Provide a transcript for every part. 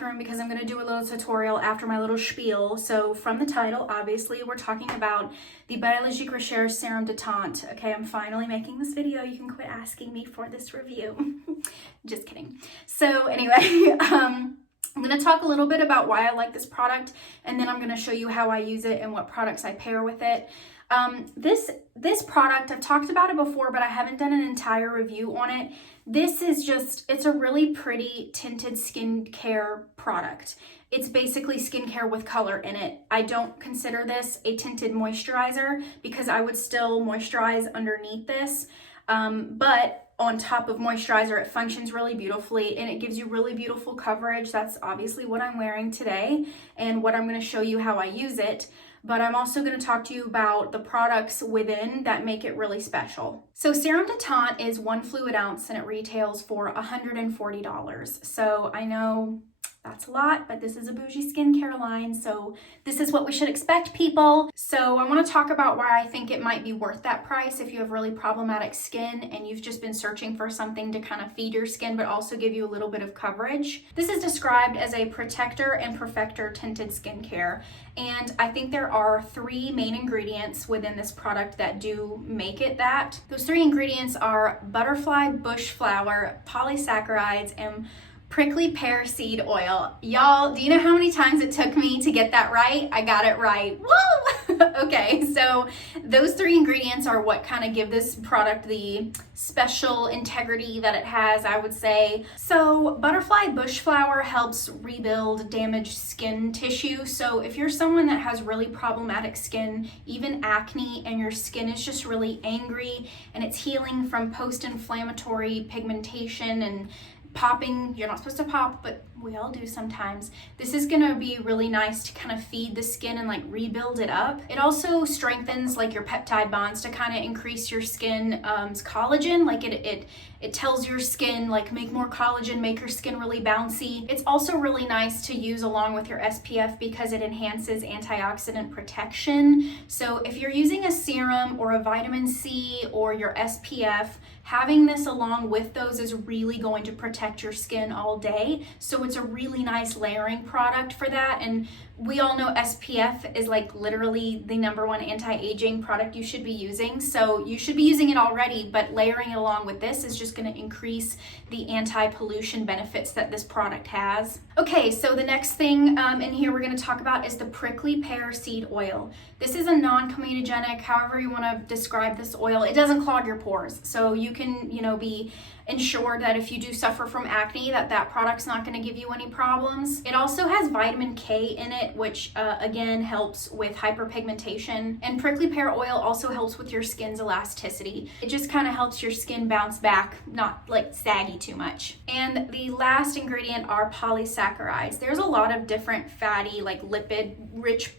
bathroom because I'm going to do a little tutorial after my little spiel. So from the title, obviously, we're talking about the Biologique Recherche Serum de Teint. Okay, I'm finally making this video. You can quit asking me for this review. Just kidding. So anyway, I'm going to talk a little bit about why I like this product, and then I'm going to show you how I use it and what products I pair with it. This product, I've talked about it before, but I haven't done an entire review on it. This is just, it's a really pretty tinted skincare product. It's basically skincare with color in it. I don't consider this a tinted moisturizer because I would still moisturize underneath this. But on top of moisturizer, it functions really beautifully and it gives you really beautiful coverage. That's obviously what I'm wearing today and what I'm going to show you how I use it. But I'm also going to talk to you about the products within that make it really special. So Serum de Teint is 1 fluid ounce and it retails for $140. So I know that's a lot, but this is a bougie skincare line, so this is what we should expect, people. So I want to talk about why I think it might be worth that price if you have really problematic skin and you've just been searching for something to kind of feed your skin but also give you a little bit of coverage. This is described as a protector and perfector tinted skincare, and I think there are 3 main ingredients within this product that do make it that. Those 3 ingredients are butterfly bush flower, polysaccharides, and Prickly Pear Seed Oil. Y'all, do you know how many times it took me to get that right? I got it right. Woo! Okay, so those 3 ingredients are what kind of give this product the special integrity that it has, I would say. So butterfly bush flower helps rebuild damaged skin tissue. So if you're someone that has really problematic skin, even acne, and your skin is just really angry and it's healing from post-inflammatory pigmentation and popping, you're not supposed to pop, but we all do sometimes. This is gonna be really nice to kind of feed the skin and like rebuild it up. It also strengthens like your peptide bonds to kind of increase your skin's collagen. Like it tells your skin like make more collagen, make your skin really bouncy. It's also really nice to use along with your SPF because it enhances antioxidant protection. So if you're using a serum or a vitamin C or your SPF, having this along with those is really going to protect your skin all day. So it's a really nice layering product for that. And we all know SPF is like literally the #1 anti-aging product you should be using. So you should be using it already, but layering it along with this is just going to increase the anti-pollution benefits that this product has. Okay, so the next thing in here we're going to talk about is the Prickly Pear Seed Oil. This is a non-comedogenic, however you want to describe this oil. It doesn't clog your pores, so you can, be ensured that if you do suffer from acne, that product's not going to give you any problems. It also has vitamin K in it, which again helps with hyperpigmentation. And prickly pear oil also helps with your skin's elasticity. It just kind of helps your skin bounce back, not like saggy too much. And the last ingredient are polysaccharides. There's a lot of different fatty, like lipid-rich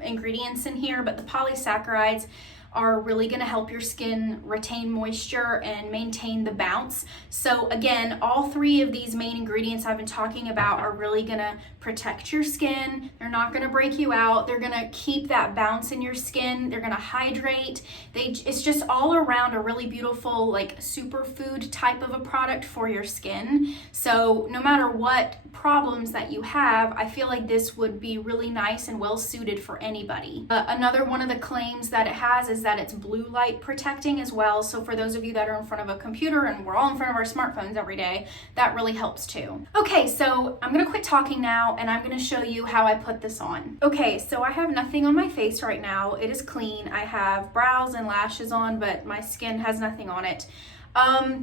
ingredients in here, but the polysaccharides are really going to help your skin retain moisture and maintain the bounce. So again, all 3 of these main ingredients I've been talking about are really going to protect your skin. They're not going to break you out. They're going to keep that bounce in your skin. They're going to hydrate. It's just all around a really beautiful like superfood type of a product for your skin. So no matter what problems that you have, I feel like this would be really nice and well suited for anybody. Another one of the claims that it has is that it's blue light protecting as well. So for those of you that are in front of a computer, and we're all in front of our smartphones every day, that really helps too. Okay, so I'm gonna quit talking now and I'm gonna show you how I put this on. Okay, so I have nothing on my face right now. It is clean. I have brows and lashes on, but my skin has nothing on it.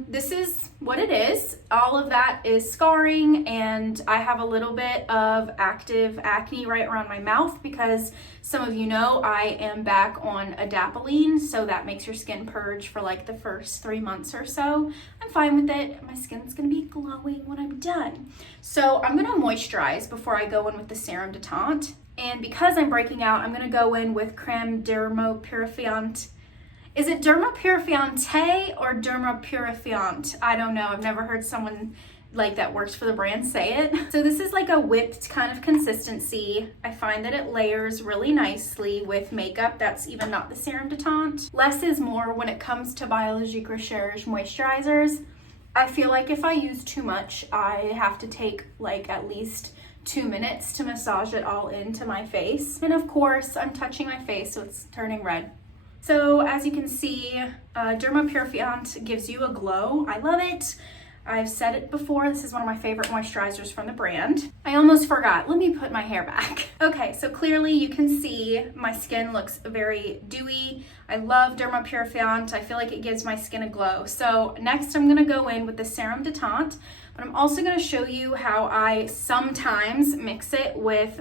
This is what it is. All of that is scarring, and I have a little bit of active acne right around my mouth because some of you know I am back on adapalene, so that makes your skin purge for like the first 3 months or so. I'm fine with it. My skin's gonna be glowing when I'm done. So I'm gonna moisturize before I go in with the Serum de Teint. And because I'm breaking out, I'm gonna go in with Creme Dermopurifiant. Is it Dermopurifiante or Dermopurifiant? I don't know. I've never heard someone like that works for the brand say it. So this is like a whipped kind of consistency. I find that it layers really nicely with makeup that's even not the Serum de Teint. Less is more when it comes to Biologique Recherche moisturizers. I feel like if I use too much, I have to take like at least 2 minutes to massage it all into my face. And of course, I'm touching my face, so it's turning red. So as you can see, Dermapurifiant gives you a glow. I love it. I've said it before, this is one of my favorite moisturizers from the brand. I almost forgot, let me put my hair back. Okay, so clearly you can see my skin looks very dewy. I love Dermapurifiant, I feel like it gives my skin a glow. So next I'm gonna go in with the Serum de Teinte, but I'm also gonna show you how I sometimes mix it with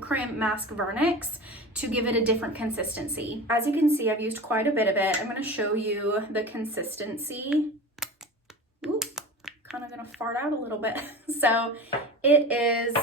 Creme Mask Vernix to give it a different consistency. As you can see, I've used quite a bit of it. I'm gonna show you the consistency. Ooh. Kind of gonna fart out a little bit. So it is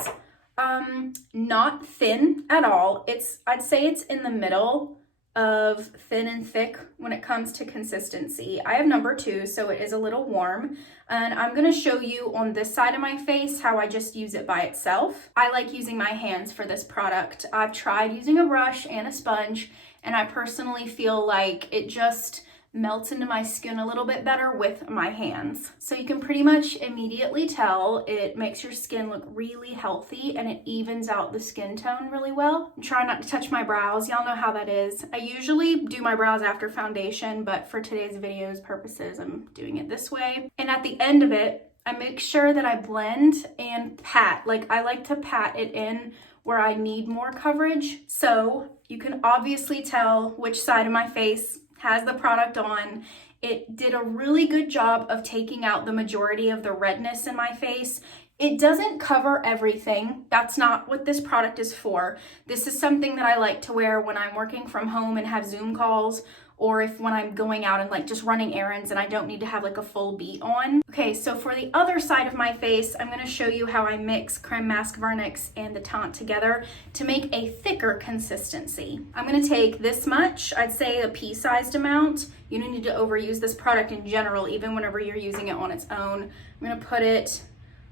not thin at all. I'd say it's in the middle of thin and thick when it comes to consistency. I have number 2, so it is a little warm. And I'm gonna show you on this side of my face how I just use it by itself. I like using my hands for this product. I've tried using a brush and a sponge, and I personally feel like it just melts into my skin a little bit better with my hands. So you can pretty much immediately tell it makes your skin look really healthy and it evens out the skin tone really well. Try not to touch my brows. Y'all know how that is. I usually do my brows after foundation, but for today's video's purposes, I'm doing it this way. And at the end of it, I make sure that I blend and pat. Like I like to pat it in where I need more coverage. So you can obviously tell which side of my face has the product on. It did a really good job of taking out the majority of the redness in my face. It doesn't cover everything. That's not what this product is for. This is something that I like to wear when I'm working from home and have Zoom calls, or if when I'm going out and like just running errands and I don't need to have like a full beat on. Okay, so for the other side of my face, I'm gonna show you how I mix Creme Mask Vernix and the Teint together to make a thicker consistency. I'm gonna take this much, I'd say a pea-sized amount. You don't need to overuse this product in general, even whenever you're using it on its own. I'm gonna put it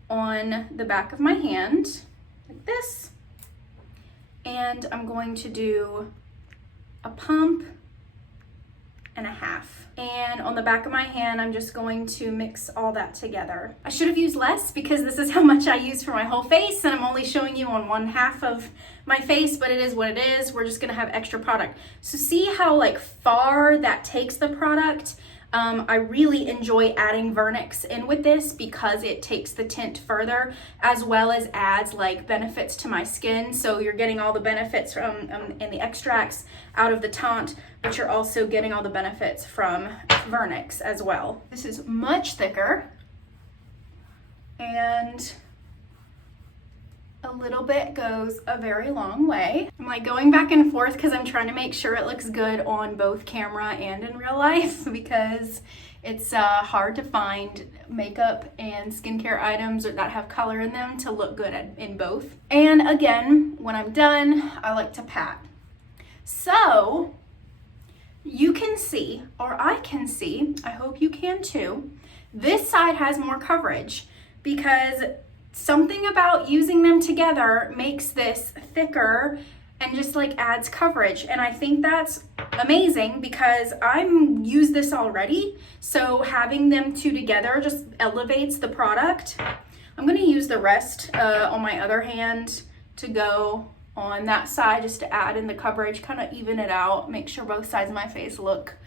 on the back of my hand, like this. And I'm going to do a pump and a half. And on the back of my hand, I'm just going to mix all that together. I should have used less because this is how much I use for my whole face, and I'm only showing you on 1/2 of my face, but it is what it is. We're just gonna have extra product. So see how like far that takes the product? I really enjoy adding Vernix in with this because it takes the tint further, as well as adds like benefits to my skin. So you're getting all the benefits from and the extracts out of the Teint, but you're also getting all the benefits from Vernix as well. This is much thicker, and a little bit goes a very long way. I'm like going back and forth because I'm trying to make sure it looks good on both camera and in real life because it's hard to find makeup and skincare items that have color in them to look good in both. And again, when I'm done, I like to pat. So you can see, or I can see, I hope you can too, this side has more coverage because something about using them together makes this thicker and just like adds coverage. And I think that's amazing because I'm used this already. So having them two together just elevates the product. I'm gonna use the rest on my other hand to go on that side just to add in the coverage, kind of even it out, make sure both sides of my face look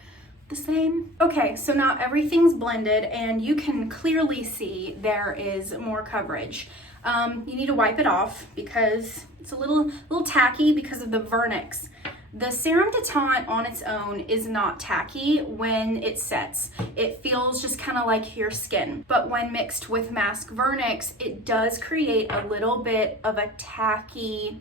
the same. Okay, so now everything's blended and you can clearly see there is more coverage. You need to wipe it off because it's a little tacky because of the Vernix. The Serum de Teinte on its own is not tacky when it sets. It feels just kind of like your skin. But when mixed with Mask Vernix, it does create a little bit of a tacky,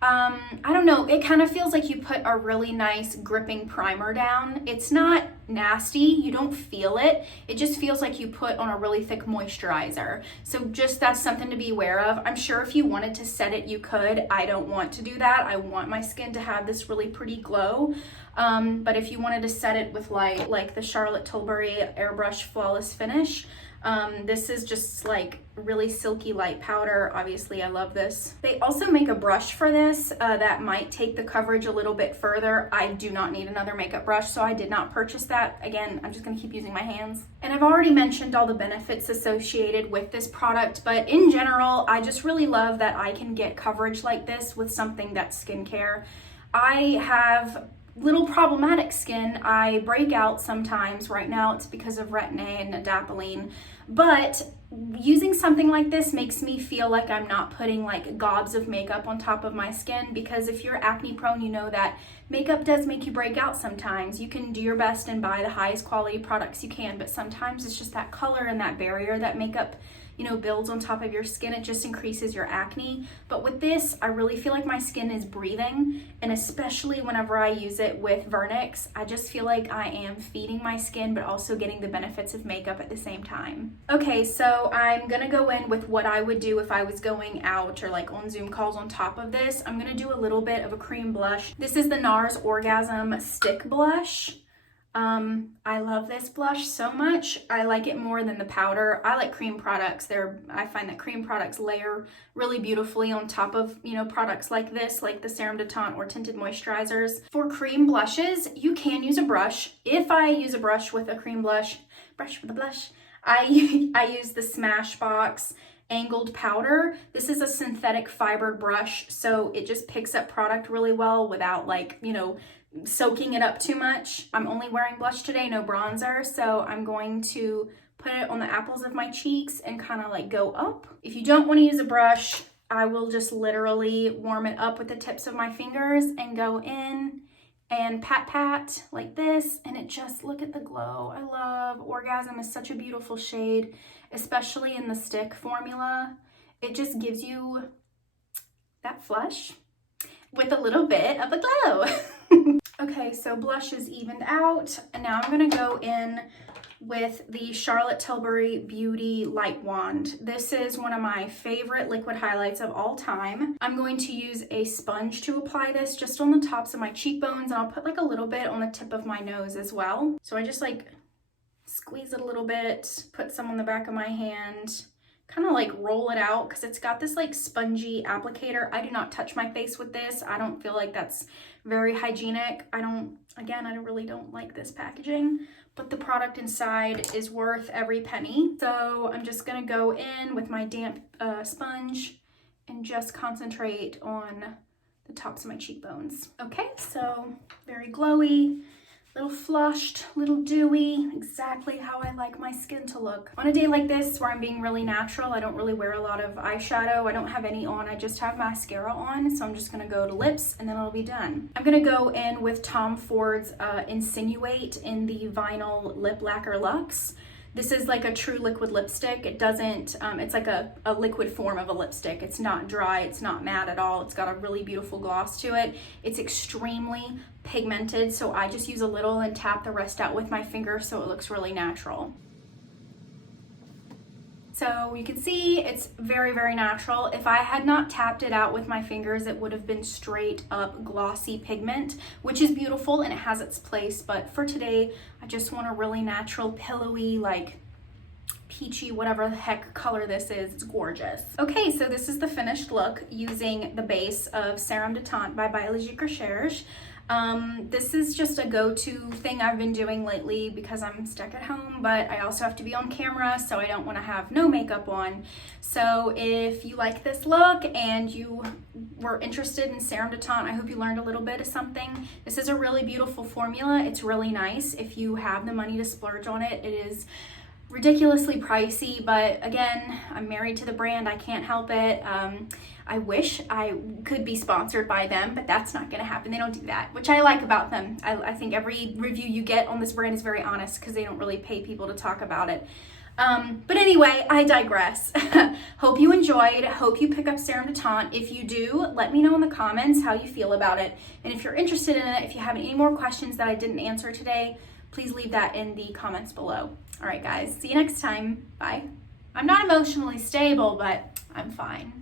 I don't know, it kind of feels like you put a really nice gripping primer down. It's not nasty, you don't feel it. It just feels like you put on a really thick moisturizer. So just that's something to be aware of. I'm sure if you wanted to set it, you could. I don't want to do that. I want my skin to have this really pretty glow. But if you wanted to set it with like the Charlotte Tilbury Airbrush Flawless Finish, This is just like really silky light powder. Obviously, I love this. They also make a brush for this that might take the coverage a little bit further. I do not need another makeup brush, so I did not purchase that. Again, I'm just gonna keep using my hands. And I've already mentioned all the benefits associated with this product, but in general, I just really love that I can get coverage like this with something that's skincare. I have little problematic skin. I break out sometimes. Right now it's because of Retin-A and adapalene, but using something like this makes me feel like I'm not putting like gobs of makeup on top of my skin, because if you're acne prone, you know that makeup does make you break out sometimes. You can do your best and buy the highest quality products you can, but sometimes it's just that color and that barrier that makeup, you know, builds on top of your skin. It just increases your acne. But with this, I really feel like my skin is breathing, and especially whenever I use it with Vernix, I just feel like I am feeding my skin, but also getting the benefits of makeup at the same time. Okay, so I'm gonna go in with what I would do if I was going out or like on Zoom calls on top of this. I'm gonna do a little bit of a cream blush. This is the NARS Orgasm Stick Blush. I love this blush so much. I like it more than the powder. I like cream products. I find that cream products layer really beautifully on top of, you know, products like this, like the Serum de Teint or tinted moisturizers. For cream blushes, you can use a brush. If I use a brush with a cream brush with a blush, I use the Smashbox angled powder. This is a synthetic fibered brush, so it just picks up product really well without, like, you know, soaking it up too much. I'm only wearing blush today, no bronzer, so I'm going to put it on the apples of my cheeks and kind of like go up. If you don't want to use a brush, I will just literally warm it up with the tips of my fingers and go in and pat like this, and it just, look at the glow. I love Orgasm. Is such a beautiful shade, especially in the stick formula. It just gives you that flush with a little bit of a glow. Okay, so blush is evened out, and now I'm gonna go in with the Charlotte Tilbury Beauty Light Wand. This is one of my favorite liquid highlights of all time. I'm going to use a sponge to apply this just on the tops of my cheekbones, and I'll put like a little bit on the tip of my nose as well. So I just like squeeze it a little bit, put some on the back of my hand, kind of like roll it out because it's got this like spongy applicator. I do not touch my face with this. I don't feel like that's very hygienic. I really don't like this packaging, but the product inside is worth every penny. So I'm just gonna go in with my damp sponge and just concentrate on the tops of my cheekbones. Okay, so very glowy, little flushed, little dewy, exactly how I like my skin to look. On a day like this where I'm being really natural, I don't really wear a lot of eyeshadow. I don't have any on, I just have mascara on. So I'm just gonna go to lips and then it'll be done. I'm gonna go in with Tom Ford's Insinuate in the Vinyl Lip Lacquer Luxe. This is like a true liquid lipstick. It doesn't, it's like a liquid form of a lipstick. It's not dry, it's not matte at all. It's got a really beautiful gloss to it. It's extremely pigmented, so I just use a little and tap the rest out with my finger so it looks really natural. So you can see it's very, very natural. If I had not tapped it out with my fingers, it would have been straight up glossy pigment, which is beautiful and it has its place. But for today, I just want a really natural, pillowy, like peachy, whatever the heck color this is. It's gorgeous. Okay, so this is the finished look using the base of Serum de Teint by Biologique Recherche. This is just a go-to thing I've been doing lately because I'm stuck at home, but I also have to be on camera, so I don't want to have no makeup on. So if you like this look and you were interested in Serum de Teint, I hope you learned a little bit of something. This is a really beautiful formula. It's really nice if you have the money to splurge on it. It is ridiculously pricey, but again, I'm married to the brand. I can't help it. I wish I could be sponsored by them, but that's not gonna happen. They don't do that, which I like about them. I think every review you get on this brand is very honest because they don't really pay people to talk about it. But anyway, I digress. Hope you enjoyed. Hope you pick up Serum de Teint. If you do, let me know in the comments how you feel about it. And if you're interested in it, if you have any more questions that I didn't answer today, please leave that in the comments below. All right, guys, see you next time. Bye. I'm not emotionally stable, but I'm fine.